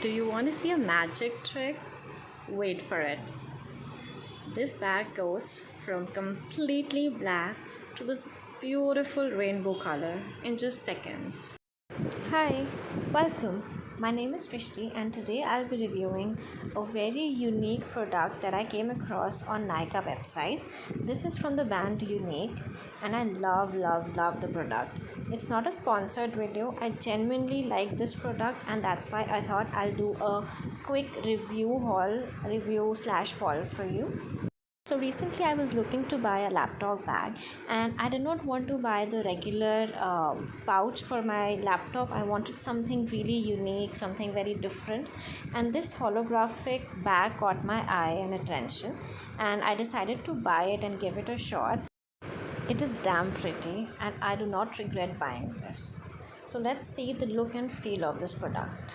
Do you want to see a magic trick? Wait for it. This bag goes from completely black to this beautiful rainbow color in just seconds. Hi, welcome. My name is Trishti, and today I'll be reviewing a very unique product that I came across on Nykaa website. This is from the brand Unique, and I love the product. It's not a sponsored video. I genuinely like this product, and that's why I thought I'll do a quick review slash haul for you. So recently I was looking to buy a laptop bag, and I did not want to buy the regular pouch for my laptop. I wanted something really unique, something very different, and this holographic bag caught my eye and attention, and I decided to buy it and give it a shot. It is damn pretty, and I do not regret buying this. So let's see the look and feel of this product.